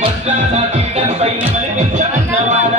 వజ్రాల పీఠం పైన మలిపించన్నవాడ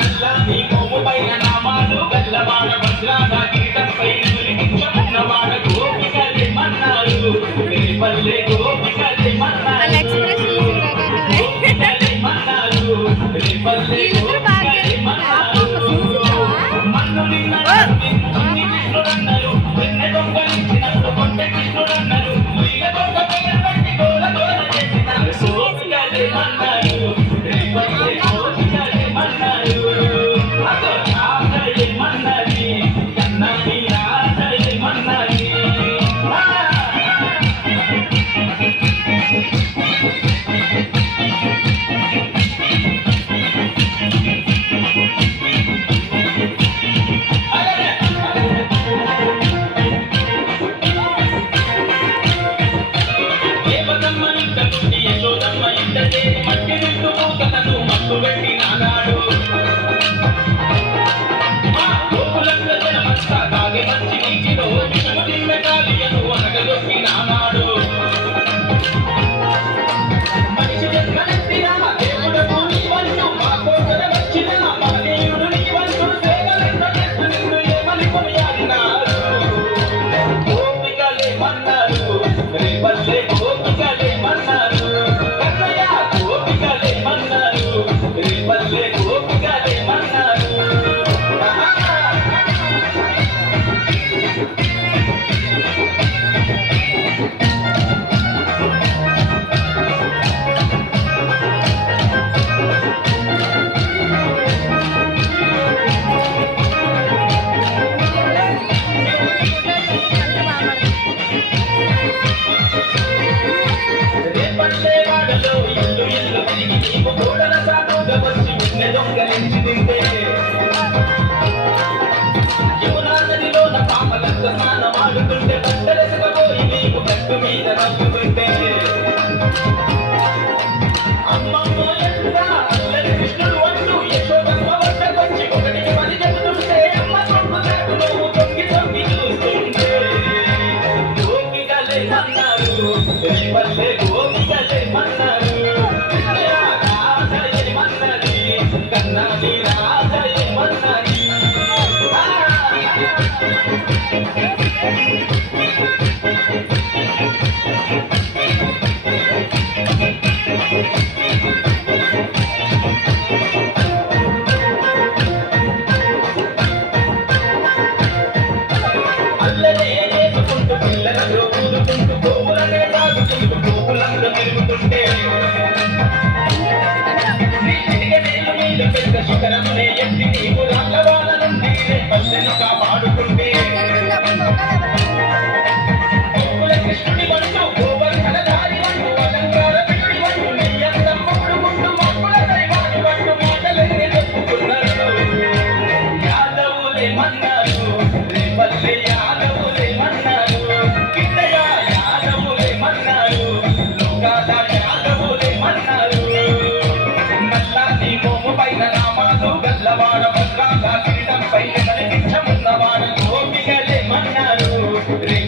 నల్లని మోము పైన నామాలు గల్లవాడ వజ్రాల పీఠం పైన మలిపించన్నవాడ గోపికలే మన్నారు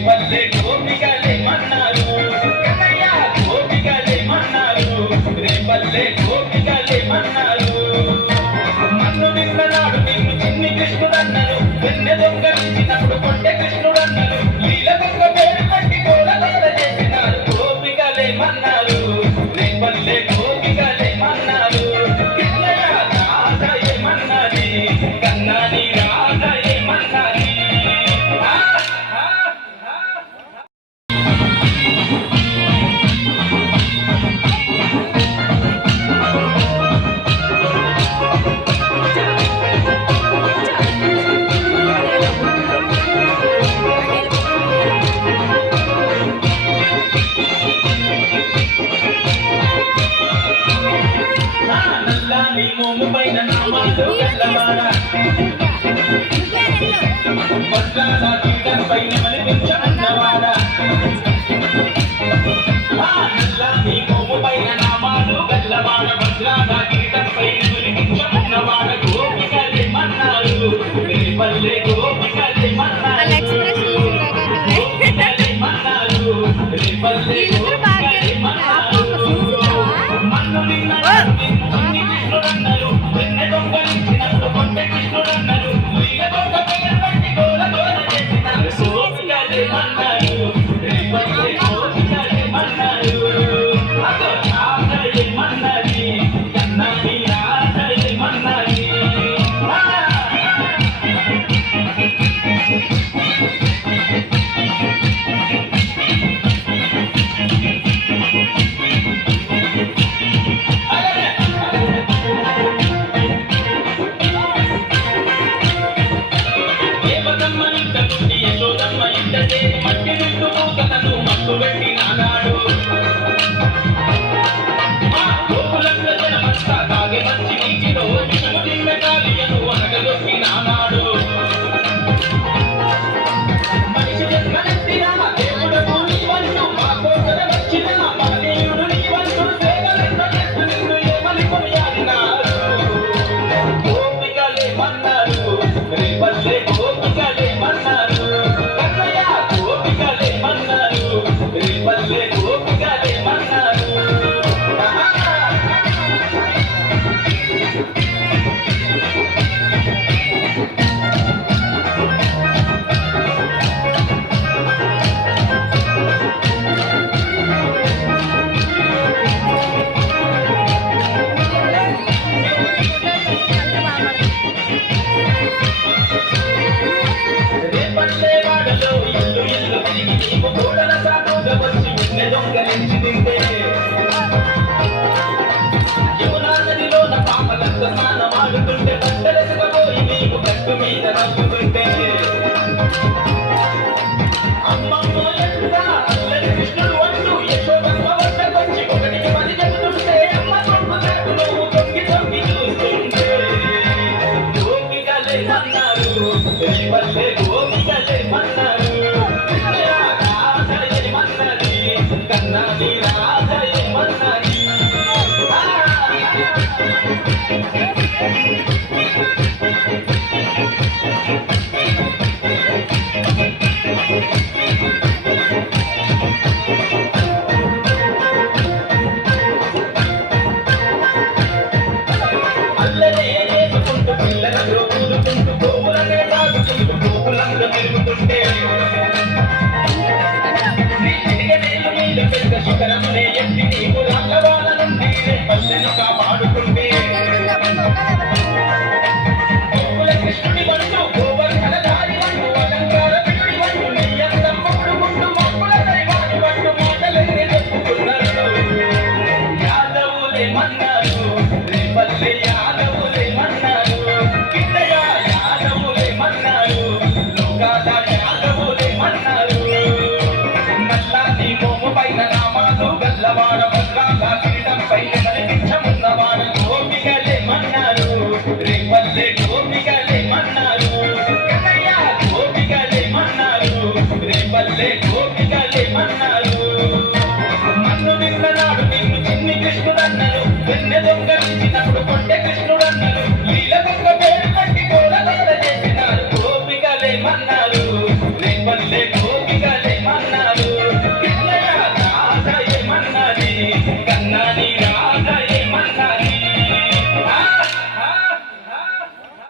పల్లె గోపికలే మన్నారు గోపికలే మన్నారు పల్లె గోపికలే మన్నారు మన్ను నిన్నన్నారు కృష్ణుడన్నారు వెన్నె దొంగలించినప్పుడు కొంటె కృష్ణుడన్నారు Alex, నాటి అన్ని కృష్ణుడన్నారు వెన్నె దొంగలించినప్పుడు కొంటె కృష్ణుడన్నారు వీళ్ళ దొంగ పిల్లలు బట్టి గోల గోల చేసినారు సోపికలేమన్నారు రేపల్లె కోపికలేమన్నారు అదో ఆశ ఏమన్నది కన్నాని ఆశ ఏమన్నది మట్టి వింటూ తనను మట్టు పెట్టి నాగాడు గోకులంలో జనమంతా తాగే మంచి నీటిలో విషము తిమ్మె కాలియను అనగదొక్కి నానాడు మనిషి జన్మనెత్తిన దేవుడకు నీవంటూ మా కోసల వచ్చిన మహనీయుడు నీవంటూ సేవలెన్నో చేస్తూ నిన్ను ఏమని కొనియాడినారు గోపికలేమన్నారు రేపల్లె గోపికలేమన్నారు రేపల్లె గోపికలేమన్నారు రేపల్లె వాడలో ఇల్లు ఇల్లు తిరిగి నీకు గోడల సాటుగా వచ్చి వెన్నె దొంగలించి తింటే యమునా నదిలోన పాపలంత స్నానమాడుతుంటే బట్టలెసుకపోయి నీకు గట్టు మీద నవ్వుతుంటే అమ్మమ్మో ఎంత అల్లరి కృష్ణుడు అంటూ యశోదమ్మ వద్దకొచ్చి ఒకటికి 10 చెప్తుంటే అమ్మ తొమ్మ తట్టు నువ్వు తొంగి తొంగి చూస్తుంటే గోపికలేమన్నారు రేపల్లె గోపికలేమన్నారు రాధ ఏమన్నది కన్నాని రాధ ఏమన్నది